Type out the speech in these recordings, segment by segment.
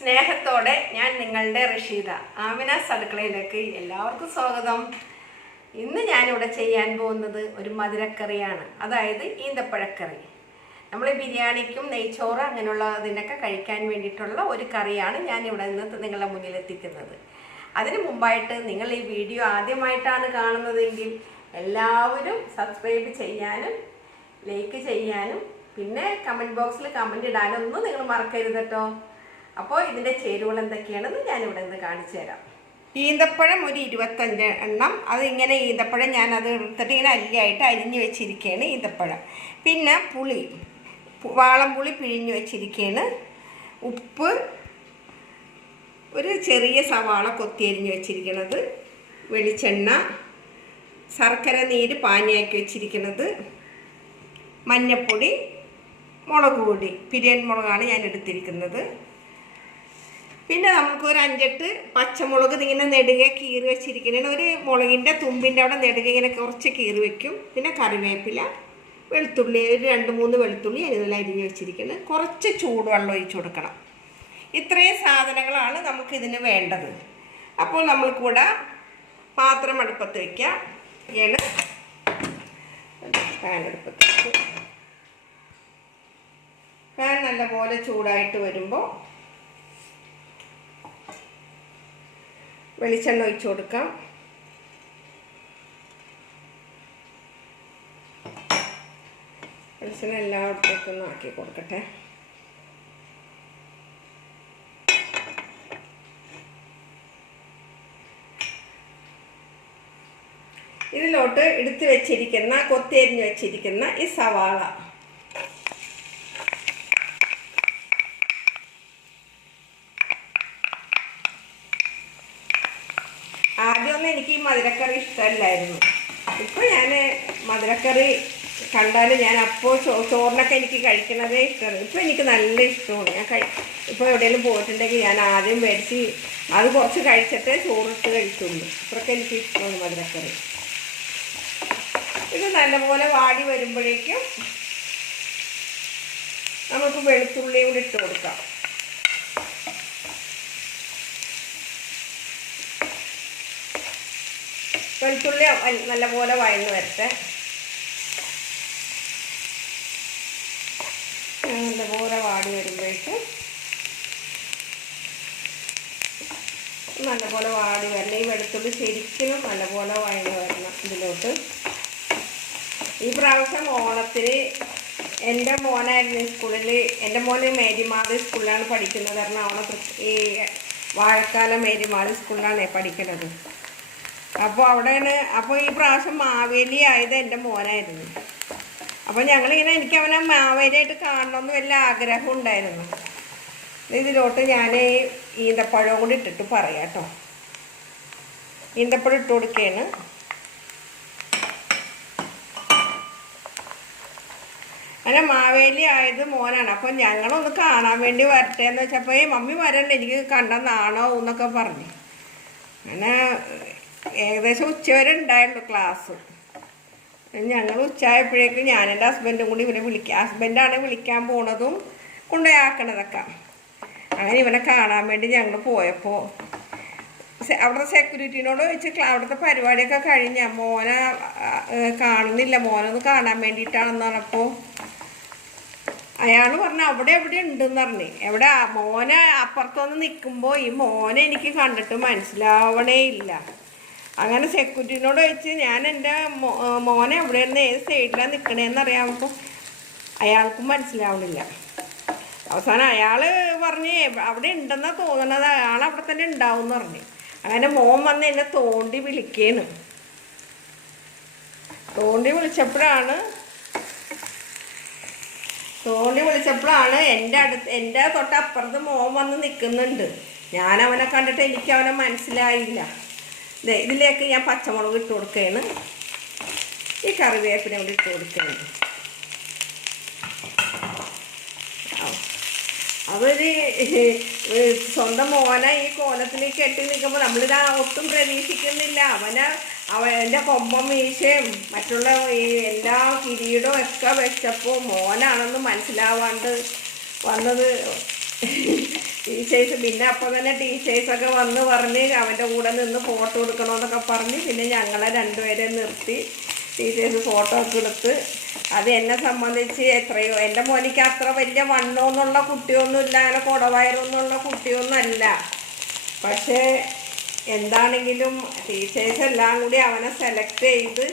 സ്നേഹത്തോടെ ഞാൻ നിങ്ങളുടെ റഷീദ ആമിനാസ് അടുക്കളയിലേക്ക് എല്ലാവർക്കും സ്വാഗതം. ഇന്ന് ഞാനിവിടെ ചെയ്യാൻ പോകുന്നത് ഒരു മധുരക്കറിയാണ്, അതായത് ഈന്തപ്പഴക്കറി. നമ്മൾ ബിരിയാണിക്കും നെയ്ച്ചോറ് അങ്ങനെയുള്ളതിനൊക്കെ കഴിക്കാൻ വേണ്ടിയിട്ടുള്ള ഒരു കറിയാണ് ഞാനിവിടെ നിന്ന് നിങ്ങളുടെ മുന്നിൽ എത്തിക്കുന്നത്. അതിന് മുമ്പായിട്ട് നിങ്ങൾ ഈ വീഡിയോ ആദ്യമായിട്ടാണ് കാണുന്നതെങ്കിൽ എല്ലാവരും സബ്സ്ക്രൈബ് ചെയ്യാനും ലൈക്ക് ചെയ്യാനും പിന്നെ കമൻറ്റ് ബോക്സിൽ കമൻറ്റ് ഇടാനൊന്നും നിങ്ങൾ മറക്കരുത് കേട്ടോ. അപ്പോൾ ഇതിൻ്റെ ചേരുവകൾ എന്തൊക്കെയാണെന്ന് ഞാനിവിടെ നിന്ന് കാണിച്ചു തരാം. ഈന്തപ്പഴം ഒരു 25 എണ്ണം, അതിങ്ങനെ ഈന്തപ്പഴം ഞാനത് എടുത്തിട്ട് ഇങ്ങനെ അല്ലിയായിട്ട് അരിഞ്ഞു വെച്ചിരിക്കുകയാണ് ഈന്തപ്പഴം. പിന്നെ പുളി, വാളംപുളി പിഴിഞ്ഞു വെച്ചിരിക്കുകയാണ്. ഉപ്പ്, ഒരു ചെറിയ സവാള കൊത്തി അരിഞ്ഞു വെച്ചിരിക്കുന്നത്, വെളിച്ചെണ്ണ, ശർക്കര നീര് പാനിയാക്കി വെച്ചിരിക്കുന്നത്, മഞ്ഞൾപ്പൊടി, മുളക് പൊടി, പിരിയൻ മുളകാണ് ഞാൻ എടുത്തിരിക്കുന്നത്. പിന്നെ നമുക്ക് ഒരു 5-8 പച്ചമുളക് ഇങ്ങനെ നെടുകെ കീറി വെച്ചിരിക്കുന്നതാണ്. ഒരു മുളകിൻ്റെ തുമ്പിൻ്റെ അവിടെ നെടുകെ ഇങ്ങനെ കുറച്ച് കീറി വയ്ക്കും. പിന്നെ കറിവേപ്പില, വെളുത്തുള്ളി, ഒരു 2-3 വെളുത്തുള്ളി അതിൽ അരിഞ്ഞ് വെച്ചിരിക്കുന്നത്. കുറച്ച് ചൂടുവെള്ളം ഒഴിച്ചു കൊടുക്കണം. ഇത്രയും സാധനങ്ങളാണ് നമുക്കിതിന് വേണ്ടത്. അപ്പോൾ നമ്മൾക്കൂടെ പാത്രം അടുപ്പത്ത് വയ്ക്കാം. പാൻ അടുപ്പത്ത് വയ്ക്കും. പാൻ നല്ലപോലെ ചൂടായിട്ട് വരുമ്പോൾ വെളിച്ചെണ്ണ ഒഴിച്ചു കൊടുക്കാം. വെളിച്ചെണ്ണ എല്ലായിടത്തേക്കൊന്നും ആക്കി കൊടുക്കട്ടെ. ഇതിലോട്ട് എടുത്ത് വെച്ചിരിക്കുന്ന കൊത്തിയരിഞ്ഞ് വെച്ചിരിക്കുന്ന ഈ സവാള, ആദ്യമൊന്നും എനിക്ക് ഈ മധുരക്കറി ഇഷ്ടമല്ലായിരുന്നു. ഇപ്പോൾ ഞാൻ മധുരക്കറി കണ്ടാൽ ഞാൻ അപ്പോൾ ചോറിനൊക്കെ എനിക്ക് കഴിക്കണതേ ഇഷ്ടമാണ്. ഇപ്പോൾ എനിക്ക് നല്ല ഇഷ്ടമാണ്. ഇപ്പോൾ എവിടെയെങ്കിലും പോയിട്ടുണ്ടെങ്കിൽ ഞാൻ ആദ്യം മേടിച്ച് അത് കുറച്ച് കഴിച്ചിട്ടേ ചോറിട്ട് കഴിക്കുള്ളൂ. ഇത്രയൊക്കെ എനിക്ക് ഇഷ്ടമാണ് മധുരക്കറി. ഇത് നല്ലപോലെ വാടി വരുമ്പോഴേക്കും നമുക്ക് വെളുത്തുള്ളിയും കൂടി ഇട്ട് കൊടുക്കാം. വെളുത്തുള്ളി നല്ലപോലെ വഴന്ന് വരട്ടെ. നല്ലപോലെ വാടി വരുമ്പോഴേക്കും നല്ലപോലെ വാടി വരണം. ഈ വെളുത്തുള്ളി ശരിക്കും നല്ലപോലെ വഴന്ന് വരണം ഇതിലോട്ട്. ഈ പ്രാവശ്യം ഓണത്തിന് എൻ്റെ മോനായിരുന്നു സ്കൂളിൽ, എൻ്റെ മോന് മേരിമാത സ്കൂളിലാണ് പഠിക്കുന്നത്. കാരണം ഈ വാഴക്കാല മേരിമാത സ്കൂളിലാണ് പഠിക്കുന്നത്. അപ്പോൾ ഈ പ്രാവശ്യം മാവേലി ആയത് എൻ്റെ മോനായിരുന്നു. അപ്പോൾ ഞങ്ങളിങ്ങനെ എനിക്ക് അവനെ മാവേലിയായിട്ട് കാണണമെന്ന് വലിയ ആഗ്രഹം ഉണ്ടായിരുന്നു. ഇതിലോട്ട് ഞാൻ ഈന്തപ്പഴവും കൂടി ഇട്ടിട്ട് പറയാം കേട്ടോ. ഈന്തപ്പഴം ഇട്ട് കൊടുക്കുകയാണ്. അങ്ങനെ മാവേലി ആയത് മോനാണ്. അപ്പോൾ ഞങ്ങളൊന്ന് കാണാൻ വേണ്ടി വരട്ടെ എന്ന് വെച്ചപ്പോൾ മമ്മി വരണ്ട, എനിക്ക് കണ്ട നാണോ എന്നൊക്കെ പറഞ്ഞു. അങ്ങനെ ഏകദേശം ഉച്ചവരെ ഉണ്ടായിരുന്നു ക്ലാസ്. ഞങ്ങൾ ഉച്ചയായപ്പോഴേക്കും ഞാൻ എൻ്റെ ഹസ്ബൻഡും കൂടി ഇവനെ ഹസ്ബൻഡാണ് വിളിക്കാൻ പോണതും കൊണ്ടുപോയാക്കണതൊക്കെ. അങ്ങനെ ഇവനെ കാണാൻ വേണ്ടി ഞങ്ങൾ പോയപ്പോൾ അവിടുത്തെ സെക്യൂരിറ്റിനോട് ചോദിച്ച് അവിടുത്തെ പരിപാടിയൊക്കെ കഴിഞ്ഞ മോനെ കാണുന്നില്ല, മോനൊന്ന് കാണാൻ വേണ്ടിയിട്ടാണെന്ന് പറഞ്ഞപ്പോൾ അയാൾ പറഞ്ഞു അവിടെ എവിടെ ഉണ്ടെന്ന് പറഞ്ഞു. എവിടെ മോനെ അപ്പുറത്തൊന്ന് നിൽക്കുമ്പോൾ ഈ മോനെ എനിക്ക് കണ്ടിട്ട് മനസ്സിലാവണേ ഇല്ല. അങ്ങനെ സെക്യൂരിറ്റിനോട് ചോദിച്ച് ഞാൻ എൻ്റെ മോനെ എവിടെ നിന്ന് ഏത് സൈഡിലാണ് നിൽക്കണേന്ന് അറിയാമ്പോൾ അയാൾക്കും മനസ്സിലാവണില്ല. അവസാനം അയാൾ പറഞ്ഞ് അവിടെ ഉണ്ടെന്നാണ് തോന്നണത്, അയാൾ അവിടെ തന്നെ ഉണ്ടാവും എന്ന് പറഞ്ഞു. അങ്ങനെ മോൻ വന്ന് എന്നെ തോണ്ടി വിളിക്കുകയാണ്. തോണ്ടി വിളിച്ചപ്പോഴാണ് എൻ്റെ തൊട്ടപ്പുറത്ത് മോൻ വന്ന് നിൽക്കുന്നുണ്ട്. ഞാൻ അവനെ കണ്ടിട്ട് എനിക്ക് അവനെ മനസ്സിലായില്ല. ഇതിലേക്ക് ഞാൻ പച്ചമുളക് ഇട്ട് കൊടുക്കുകയാണ്. ഈ കറിവേപ്പിനെ കൂടി ഇട്ട് കൊടുക്കുകയാണ്. അതൊരു സ്വന്തം മോനെ ഈ കോലത്തിൽ കെട്ടി നിൽക്കുമ്പോൾ നമ്മളിത് ഒട്ടും പ്രതീക്ഷിക്കുന്നില്ല. അവൻ്റെ കൊമ്പം മീശയും മറ്റുള്ള ഈ എല്ലാ കിരീടവും ഒക്കെ വെച്ചപ്പോൾ മോനാണെന്ന് മനസ്സിലാവാണ്ട് വന്നത് ടീച്ചേഴ്സ് പിന്നെ അപ്പോൾ തന്നെ ടീച്ചേഴ്സൊക്കെ വന്ന് പറഞ്ഞ് അവൻ്റെ കൂടെ നിന്ന് ഫോട്ടോ എടുക്കണമെന്നൊക്കെ പറഞ്ഞ് പിന്നെ ഞങ്ങളെ രണ്ടുപേരെ നിർത്തി ടീച്ചേഴ്സ് ഫോട്ടോ ഒക്കെ എടുത്ത്. അത് എന്നെ സംബന്ധിച്ച് എത്രയോ, എൻ്റെ മോനിക്ക് അത്ര വലിയ വണ്ണമൊന്നുള്ള കുട്ടിയൊന്നുമില്ല, അങ്ങനെ കുടവയറൊന്നുള്ള കുട്ടിയൊന്നും അല്ല. പക്ഷേ എന്താണെങ്കിലും ടീച്ചേഴ്സ് എല്ലാം കൂടി അവനെ സെലക്ട് ചെയ്ത്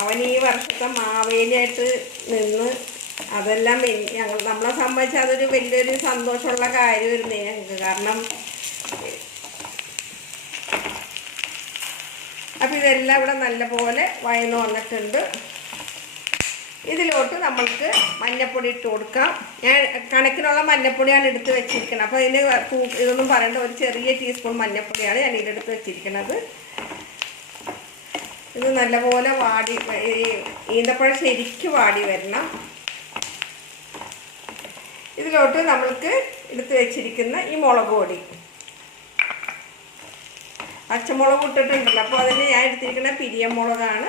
അവൻ ഈ വർഷത്തെ മാവേലിയായിട്ട് നിന്ന്. അതെല്ലാം നമ്മളെ സംബന്ധിച്ച് അതൊരു വലിയൊരു സന്തോഷമുള്ള കാര്യമായിരുന്നു ഞങ്ങൾക്ക്. കാരണം അപ്പം ഇതെല്ലാം ഇവിടെ നല്ലപോലെ വഴന്നു വന്നിട്ടുണ്ട്. ഇതിലോട്ട് നമ്മൾക്ക് മഞ്ഞൾപ്പൊടി ഇട്ട് കൊടുക്കാം. ഞാൻ കണക്കിനുള്ള മഞ്ഞൾപ്പൊടിയാണ് എടുത്ത് വെച്ചിരിക്കുന്നത്. അപ്പോൾ ഇതിന് ഇതൊന്നും പറയേണ്ട, ഒരു ചെറിയ ടീസ്പൂൺ മഞ്ഞൾപ്പൊടിയാണ് ഞാൻ ഇതിലെടുത്ത് വെച്ചിരിക്കുന്നത്. ഇത് നല്ലപോലെ വാടി, ഈന്തപ്പഴം ശരിക്കും വാടി വരണം. ഇതിലോട്ട് നമ്മൾക്ക് എടുത്ത് വെച്ചിരിക്കുന്ന ഈ മുളക് പൊടി, പച്ചമുളക് ഇട്ടിട്ടുണ്ടല്ലോ, അപ്പോൾ അതിന് ഞാൻ എടുത്തിരിക്കുന്ന പിരിയമുളകാണ്.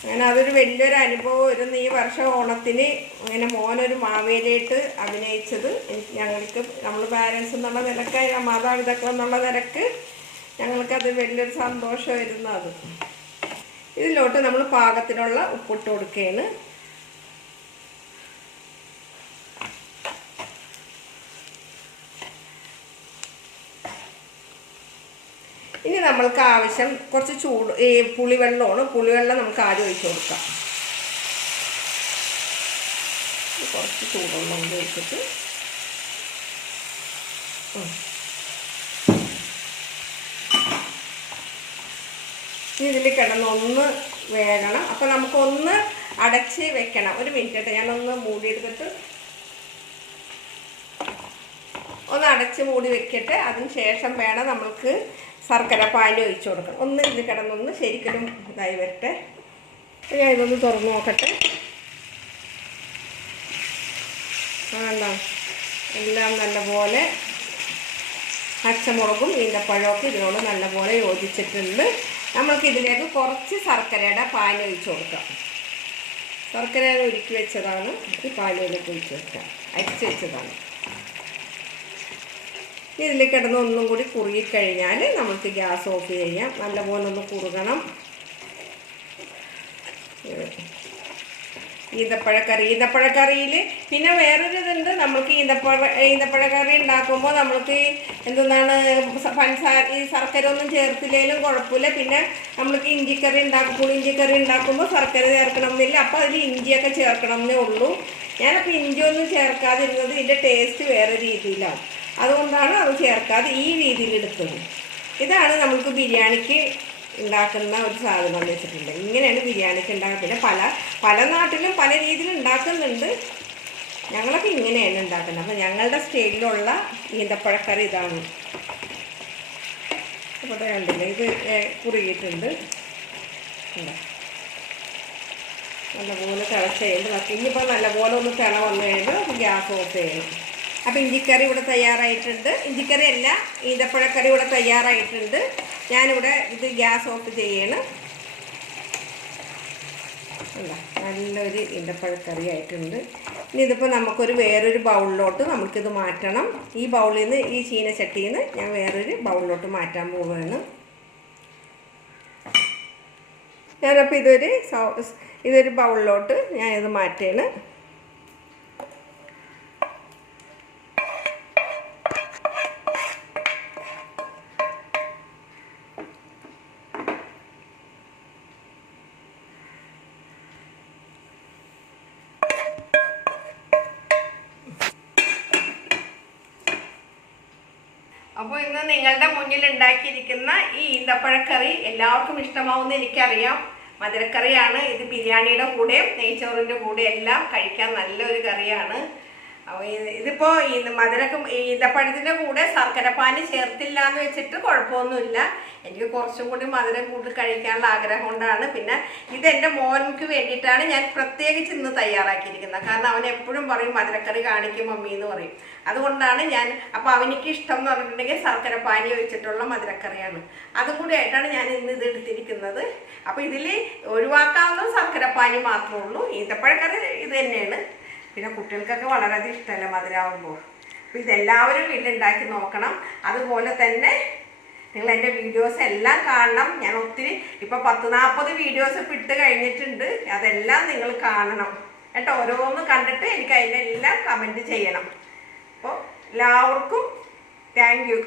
അങ്ങനെ അതൊരു വലിയൊരു അനുഭവമായിരുന്നു ഈ വർഷം ഓണത്തിന്. അങ്ങനെ മോനൊരു മാവേലിയായിട്ട് അഭിനയിച്ചത് ഞങ്ങൾക്ക്, നമ്മൾ പാരൻസ് എന്നുള്ള നിലക്ക്, മാതാപിതാക്കൾ എന്നുള്ള നിലക്ക് ഞങ്ങൾക്കത് വലിയൊരു സന്തോഷമായിരുന്നു അത്. ഇതിലോട്ട് നമ്മൾ പാകത്തിനുള്ള ഉപ്പിട്ട് കൊടുക്കുകയാണ്. ഇനി നമ്മൾക്ക് ആവശ്യം കുറച്ച് പുളിവെള്ളമാണ്. പുളിവെള്ളം നമുക്ക് ആദ്യം ഒഴിച്ച് കൊടുക്കാം. കുറച്ച് ചൂടുവെള്ളം ഒഴിച്ചിട്ട് ഇതിൽ കിടന്നൊന്ന് വേകണം. അപ്പോൾ നമുക്കൊന്ന് അടച്ച് വെക്കണം. ഒരു മിനിറ്റ് ഞാനൊന്ന് മൂടിയെടുത്തിട്ട് ഒന്ന് അടച്ച് മൂടി വെക്കട്ടെ. അതിന് ശേഷം വേണം നമ്മൾക്ക് ശർക്കര പാനി ഒഴിച്ച് കൊടുക്കണം. ഒന്ന് ഇത് കിടന്നൊന്ന് ശരിക്കും ഇതായി വരട്ടെ. ഞാൻ ഇതൊന്ന് തുറന്ന് നോക്കട്ടെ. ആണോ, എല്ലാം നല്ലപോലെ പച്ചമുളകും ഈന്തപ്പഴമൊക്കെ ഇതിനോട് നല്ലപോലെ യോജിച്ചിട്ടുണ്ട്. നമ്മൾക്ക് ഇതിലേക്ക് കുറച്ച് ശർക്കരയുടെ പാനി ഒഴിച്ച് കൊടുക്കാം. ശർക്കര ഉരുക്കി വെച്ചതാണ്, ഈ പാനിയിലേക്ക് ഒഴിച്ച് വെക്കാം, അരിച്ച് വെച്ചതാണ്. ഇതിൽ കിടന്ന് ഒന്നും കൂടി കുറുകിക്കഴിഞ്ഞാൽ നമുക്ക് ഗ്യാസ് ഓഫ് ചെയ്യാം. നല്ലപോലെ ഒന്ന് കുറുകണം. ഈന്തപ്പഴക്കറിയിൽ പിന്നെ വേറൊരു ഇതുണ്ട്. നമുക്ക് ഈന്തപ്പഴക്കറി ഉണ്ടാക്കുമ്പോൾ നമ്മൾക്ക് എന്താണ് ഈ ശർക്കര ഒന്നും ചേർത്തില്ലെങ്കിലും കുഴപ്പമില്ല. പിന്നെ നമ്മൾക്ക് ഇഞ്ചിക്കറി പുളിയിഞ്ചിക്കറി ഉണ്ടാക്കുമ്പോൾ ശർക്കര ചേർക്കണം എന്നില്ല. അപ്പോൾ അതിൽ ഇഞ്ചിയൊക്കെ ചേർക്കണം എന്നേ ഉള്ളൂ. ഞാനപ്പോൾ ഇഞ്ചിയൊന്നും ചേർക്കാതിരുന്നത് ഇതിൻ്റെ ടേസ്റ്റ് വേറെ രീതിയിലാണ്. അതുകൊണ്ടാണ് അത് ചേർക്കാതെ ഈ രീതിയിൽ എടുത്തത്. ഇതാണ് നമുക്ക് ബിരിയാണിക്ക് ഉണ്ടാക്കുന്ന ഒരു സാധനം എന്ന് വെച്ചിട്ടുണ്ട്. ഇങ്ങനെയാണ് ബിരിയാണിക്ക് ഉണ്ടാക്കുക. പിന്നെ പല നാട്ടിലും പല രീതിയിൽ ഉണ്ടാക്കുന്നുണ്ട്. ഞങ്ങളൊക്കെ ഇങ്ങനെയാണ് ഉണ്ടാക്കുന്നത്. അപ്പോൾ ഞങ്ങളുടെ സ്റ്റൈലിലുള്ള ഈന്തപ്പഴക്കറി ഇതാണ്. ഇവിടെ കണ്ടില്ലേ, ഇത് കുറുകിയിട്ടുണ്ട്. നല്ലപോലെ തിളച്ച് കഴിയുമ്പോൾ ഇനിയിപ്പോൾ നല്ലപോലെ ഒന്ന് തിള വന്നു കഴിയുമ്പോൾ ഗ്യാസ് ഓഫ് ചെയ്യണം. അപ്പോൾ ഇഞ്ചിക്കറി ഇവിടെ തയ്യാറായിട്ടുണ്ട്. ഇഞ്ചിക്കറി അല്ല, ഈന്തപ്പഴക്കറി ഇവിടെ തയ്യാറായിട്ടുണ്ട്. ഞാനിവിടെ ഇത് ഗ്യാസ് ഓഫ് ചെയ്യണം. നല്ലൊരു ഈന്തപ്പഴക്കറി ആയിട്ടുണ്ട്. ഇനി ഇതിപ്പോൾ നമുക്കൊരു വേറൊരു ബൗളിലോട്ട് നമുക്കിത് മാറ്റണം. ഈ ബൗളിൽ നിന്ന്, ഈ ചീനച്ചട്ടിയിൽ നിന്ന് ഞാൻ വേറൊരു ബൗളിലോട്ട് മാറ്റാൻ പോവുകയാണ്. ഞാനപ്പോൾ ഇതൊരു ബൗളിലോട്ട് ഞാനിത് മാറ്റുകയാണ്. അപ്പോൾ ഇന്ന് നിങ്ങളുടെ മുന്നിൽ ഉണ്ടാക്കിയിരിക്കുന്ന ഈ ഈന്തപ്പഴക്കറി എല്ലാവർക്കും ഇഷ്ടമാവുമെന്ന് എനിക്കറിയാം. മധുരക്കറിയാണ് ഇത്. ബിരിയാണിയുടെ കൂടെയും നെയ്ച്ചോറിൻ്റെ കൂടെ എല്ലാം കഴിക്കാൻ നല്ലൊരു കറിയാണ്. അപ്പോൾ ഇതിപ്പോൾ ഈന്തപ്പഴത്തിൻ്റെ കൂടെ ശർക്കരപ്പാനി ചേർത്തില്ല എന്ന് വെച്ചിട്ട് കുഴപ്പമൊന്നുമില്ല. എനിക്ക് കുറച്ചും കൂടി മധുരം കൂടുതൽ കഴിക്കാനുള്ള ആഗ്രഹം കൊണ്ടാണ്. പിന്നെ ഇതെൻ്റെ മോൻക്ക് വേണ്ടിയിട്ടാണ് ഞാൻ പ്രത്യേകിച്ച് ഇന്ന് തയ്യാറാക്കിയിരിക്കുന്നത്. കാരണം അവൻ എപ്പോഴും പറയും മധുരക്കറി കാണിക്കും മമ്മി എന്ന് പറയും. അതുകൊണ്ടാണ് അപ്പോൾ അവനിക്ക് ഇഷ്ടം എന്ന് പറഞ്ഞിട്ടുണ്ടെങ്കിൽ ശർക്കരപ്പാനി വെച്ചിട്ടുള്ള മധുരക്കറിയാണ്. അതും കൂടി ആയിട്ടാണ് ഞാൻ ഇന്ന് ഇത് എടുത്തിരിക്കുന്നത്. അപ്പോൾ ഇതിൽ ഒഴിവാക്കാവുന്ന ശർക്കരപ്പാനി മാത്രമേ ഉള്ളൂ. ഈന്തപ്പഴക്കറി ഇത് തന്നെയാണ്. പിന്നെ കുട്ടികൾക്കൊക്കെ വളരെയധികം ഇഷ്ടമല്ല മധുരമാകുമ്പോൾ. അപ്പോൾ ഇതെല്ലാവരും വീട്ടിലുണ്ടാക്കി നോക്കണം. അതുപോലെ തന്നെ നിങ്ങൾ എൻ്റെ വീഡിയോസ് എല്ലാം കാണണം. ഞാൻ ഒത്തിരി ഇപ്പോൾ 10-40 വീഡിയോസ് ഇട്ട് കഴിഞ്ഞിട്ടുണ്ട്. അതെല്ലാം നിങ്ങൾ കാണണം കേട്ടോ. ഓരോന്ന് കണ്ടിട്ട് എനിക്ക് അതിനെല്ലാം കമൻറ്റ് ചെയ്യണം. അപ്പോൾ എല്ലാവർക്കും താങ്ക് യു.